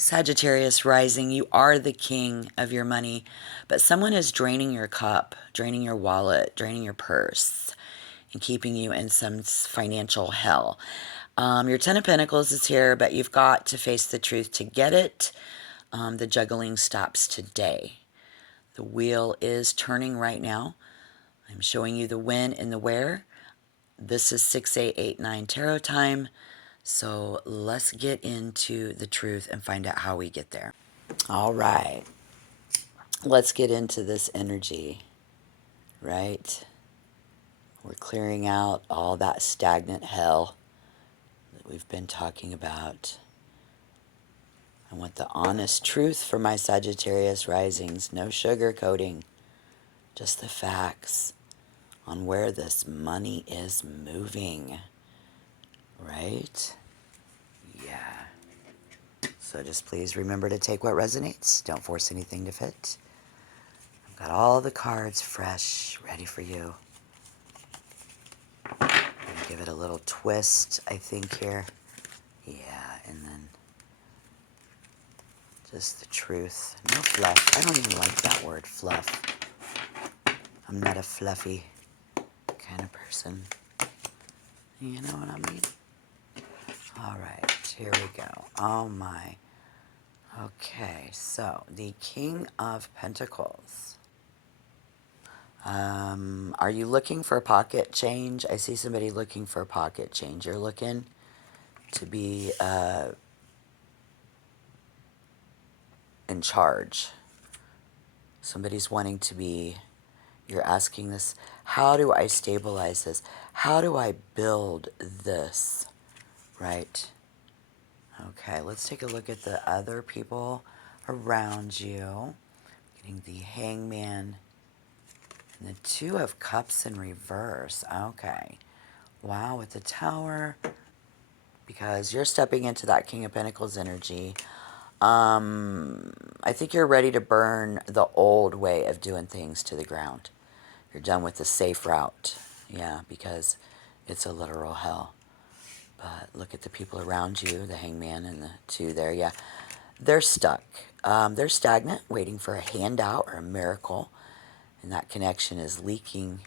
Sagittarius Rising, you are the king of your money, but someone is draining your cup, draining your wallet, draining your purse, and keeping you in some financial hell. Your Ten of Pentacles is here, but you've got to face the truth to get it. The juggling stops today. The wheel is turning right now. I'm showing you the when and the where. This is 6-8-8-9 tarot time. So let's get into the truth and find out how we get there. All right. Let's get into this energy, right? We're clearing out all that stagnant hell that we've been talking about. I want the honest truth for my Sagittarius risings. No sugarcoating. Just the facts on where this money is moving. Right? Yeah. So just please remember to take what resonates. Don't force anything to fit. I've got all the cards fresh, ready for you. I'm going to give it a little twist, I think, here. Yeah, and then just the truth. No fluff. I don't even like that word, fluff. I'm not a fluffy kind of person. You know what I mean? All right, here we go. Oh, my. Okay, so the King of Pentacles. Are you looking for pocket change? I see somebody looking for pocket change. You're looking to be in charge. Somebody's wanting to be, you're asking this, how do I stabilize this? How do I build this? Right? Okay, let's take a look at the other people around you. Getting the Hangman and the Two of Cups in reverse. Okay. Wow, with the Tower, because you're stepping into that King of Pentacles energy. I think you're ready to burn the old way of doing things to the ground. You're done with the safe route. Yeah, because it's a literal hell. But look at the people around you, the Hangman and the Two there. Yeah, they're stuck. They're stagnant, waiting for a handout or a miracle. And that connection is leaking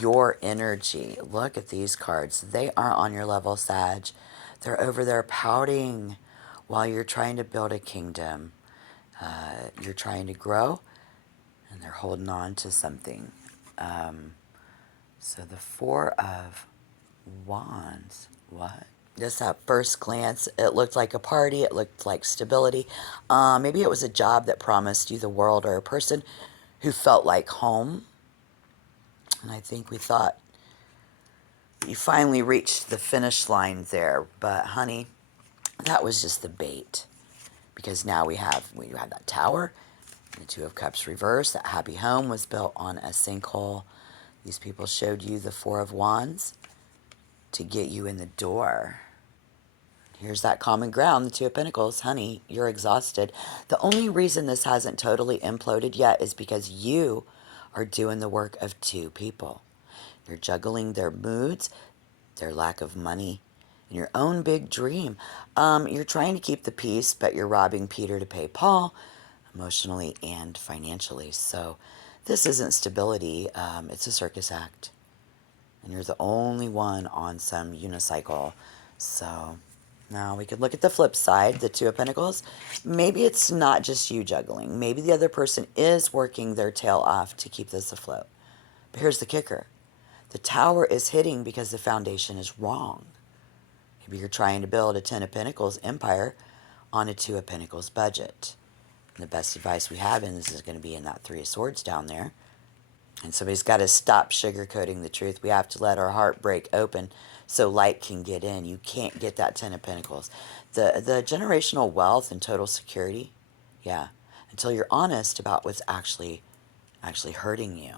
your energy. Look at these cards. They aren't on your level, Sag. They're over there pouting while you're trying to build a kingdom. You're trying to grow, and they're holding on to something. So the Four of Wands. What? Just at first glance, it looked like a party. It looked like stability. Maybe it was a job that promised you the world, or a person who felt like home. And I think we thought you finally reached the finish line there. But honey, that was just the bait. Because now you have that Tower, and the Two of Cups reverse. That happy home was built on a sinkhole. These people showed you the Four of Wands to get you in the door. Here's that common ground, the Two of Pentacles. Honey, you're exhausted. The only reason this hasn't totally imploded yet is because you are doing the work of two people. You're juggling their moods, their lack of money, and your own big dream. You're trying to keep the peace, but you're robbing Peter to pay Paul, emotionally and financially. So this isn't stability. It's a circus act. And you're the only one on some unicycle. So now we could look at the flip side, the Two of Pentacles. Maybe it's not just you juggling. Maybe the other person is working their tail off to keep this afloat. But here's the kicker. The Tower is hitting because the foundation is wrong. Maybe you're trying to build a Ten of Pentacles empire on a Two of Pentacles budget. And the best advice we have in this is going to be in that Three of Swords down there. And somebody's got to stop sugarcoating the truth. We have to let our heart break open so light can get in. You can't get that Ten of Pentacles. The generational wealth and total security, yeah, until you're honest about what's actually hurting you.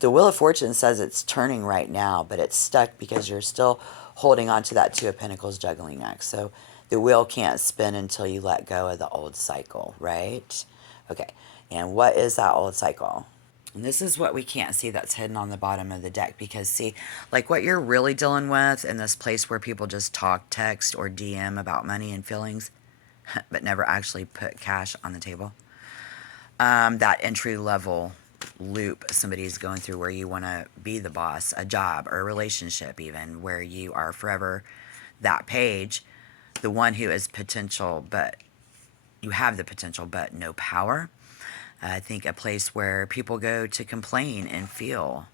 The Wheel of Fortune says it's turning right now, but it's stuck because you're still holding on to that Two of Pentacles juggling act. So the wheel can't spin until you let go of the old cycle, right? Okay, and what is that old cycle? And this is what we can't see that's hidden on the bottom of the deck because, see, like what you're really dealing with in this place where people just talk, text, or DM about money and feelings, but never actually put cash on the table. That entry level loop somebody's going through where you want to be the boss, a job or a relationship, even where you are forever that page, the one who is potential, but you have the potential, but no power. I think a place where people go to complain and feel,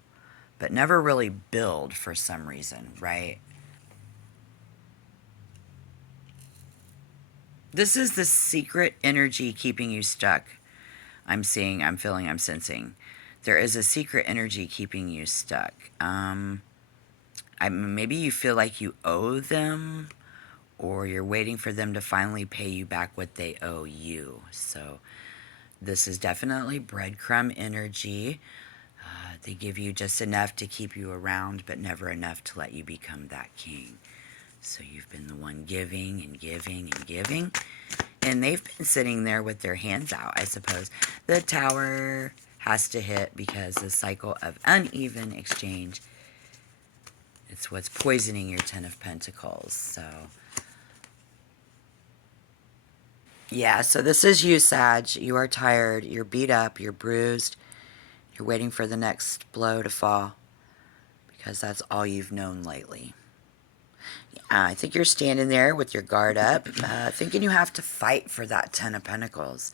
but never really build for some reason, right? This is the secret energy keeping you stuck. I'm seeing, I'm feeling, I'm sensing. There is a secret energy keeping you stuck. Maybe you feel like you owe them, or you're waiting for them to finally pay you back what they owe you. So this is definitely breadcrumb energy. They give you just enough to keep you around, but never enough to let you become that king. So you've been the one giving and giving and giving, and they've been sitting there with their hands out, I suppose. The tower has to hit because the cycle of uneven exchange, it's what's poisoning your Ten of Pentacles. So yeah, so this is you, Sag. You are tired, you're beat up, you're bruised, you're waiting for the next blow to fall because that's all you've known lately. I think you're standing there with your guard up, thinking you have to fight for that Ten of Pentacles.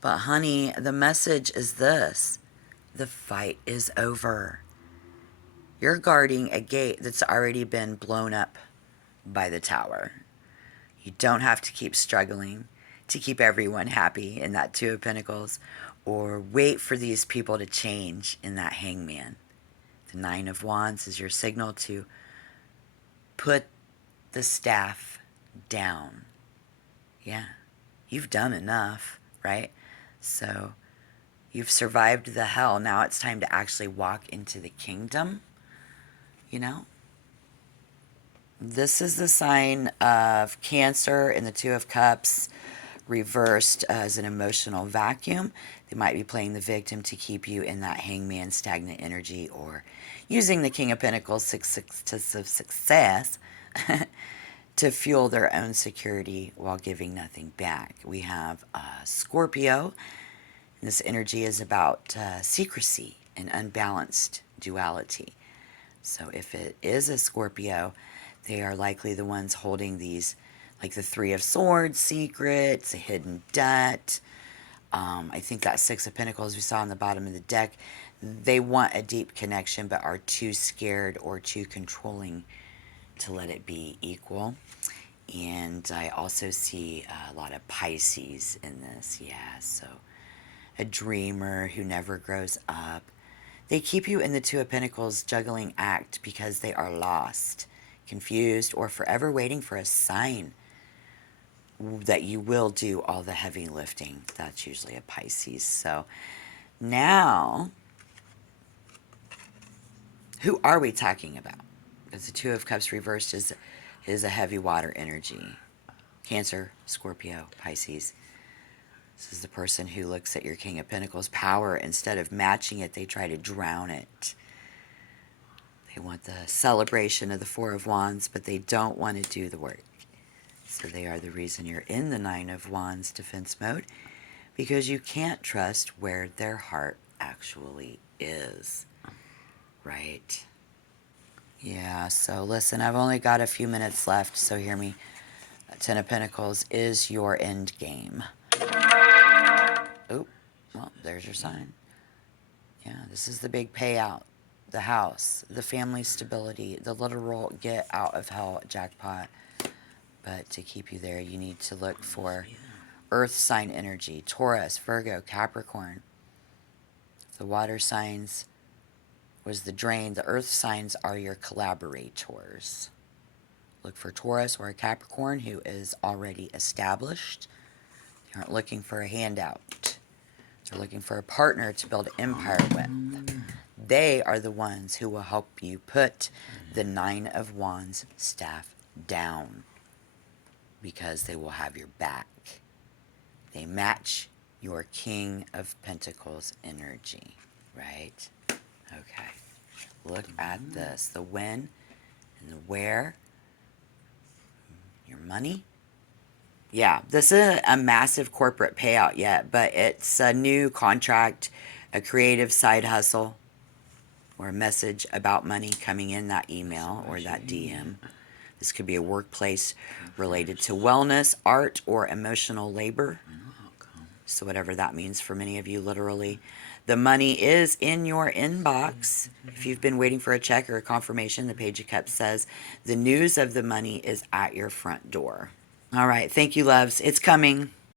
But honey, the message is this: the fight is over. You're guarding a gate that's already been blown up by the tower. You don't have to keep struggling to keep everyone happy in that Two of Pentacles, or wait for these people to change in that Hangman. The Nine of Wands is your signal to put the staff down. Yeah, you've done enough, right? So you've survived the hell. Now it's time to actually walk into the kingdom, you know? This is the sign of Cancer in the Two of Cups, reversed as an emotional vacuum. They might be playing the victim to keep you in that Hangman stagnant energy, or using the King of Pentacles, Six of Success, to fuel their own security while giving nothing back. We have Scorpio. And this energy is about secrecy and unbalanced duality. So if it is a Scorpio, they are likely the ones holding these, like the Three of Swords, secrets, a hidden debt. I think that Six of Pentacles we saw on the bottom of the deck, they want a deep connection but are too scared or too controlling to let it be equal. And I also see a lot of Pisces in this. Yeah, so a dreamer who never grows up. They keep you in the Two of Pentacles juggling act because they are lost, confused, or forever waiting for a sign that you will do all the heavy lifting. That's usually a Pisces. So now, who are we talking about? Because the Two of Cups reversed is a heavy water energy. Cancer, Scorpio, Pisces. This is the person who looks at your King of Pentacles power. Instead of matching it, they try to drown it. They want the celebration of the Four of Wands, but they don't want to do the work. So they are the reason you're in the Nine of Wands defense mode, because you can't trust where their heart actually is. Right? Yeah, so listen, I've only got a few minutes left, so hear me. Ten of Pentacles is your end game. Oh, well, there's your sign. Yeah, this is the big payout. The house, the family stability, the literal get out of hell jackpot. But to keep you there, you need to look for earth sign energy. Taurus, Virgo, Capricorn. The water signs was the drain. The earth signs are your collaborators. Look for Taurus or a Capricorn who is already established. They aren't looking for a handout. They're looking for a partner to build an empire with. They are the ones who will help you put the Nine of Wands staff down, because they will have your back. They match your King of Pentacles energy. right? Okay. Look at this. The when and the where. Your money. Yeah, this is a massive corporate payout yet, but it's a new contract, a creative side hustle, or a message about money coming in that email or that DM. This could be a workplace related to wellness, art, or emotional labor. So, whatever that means for many of you, literally. The money is in your inbox. If you've been waiting for a check or a confirmation, the Page of Cups says the news of the money is at your front door. All right. Thank you, loves. It's coming.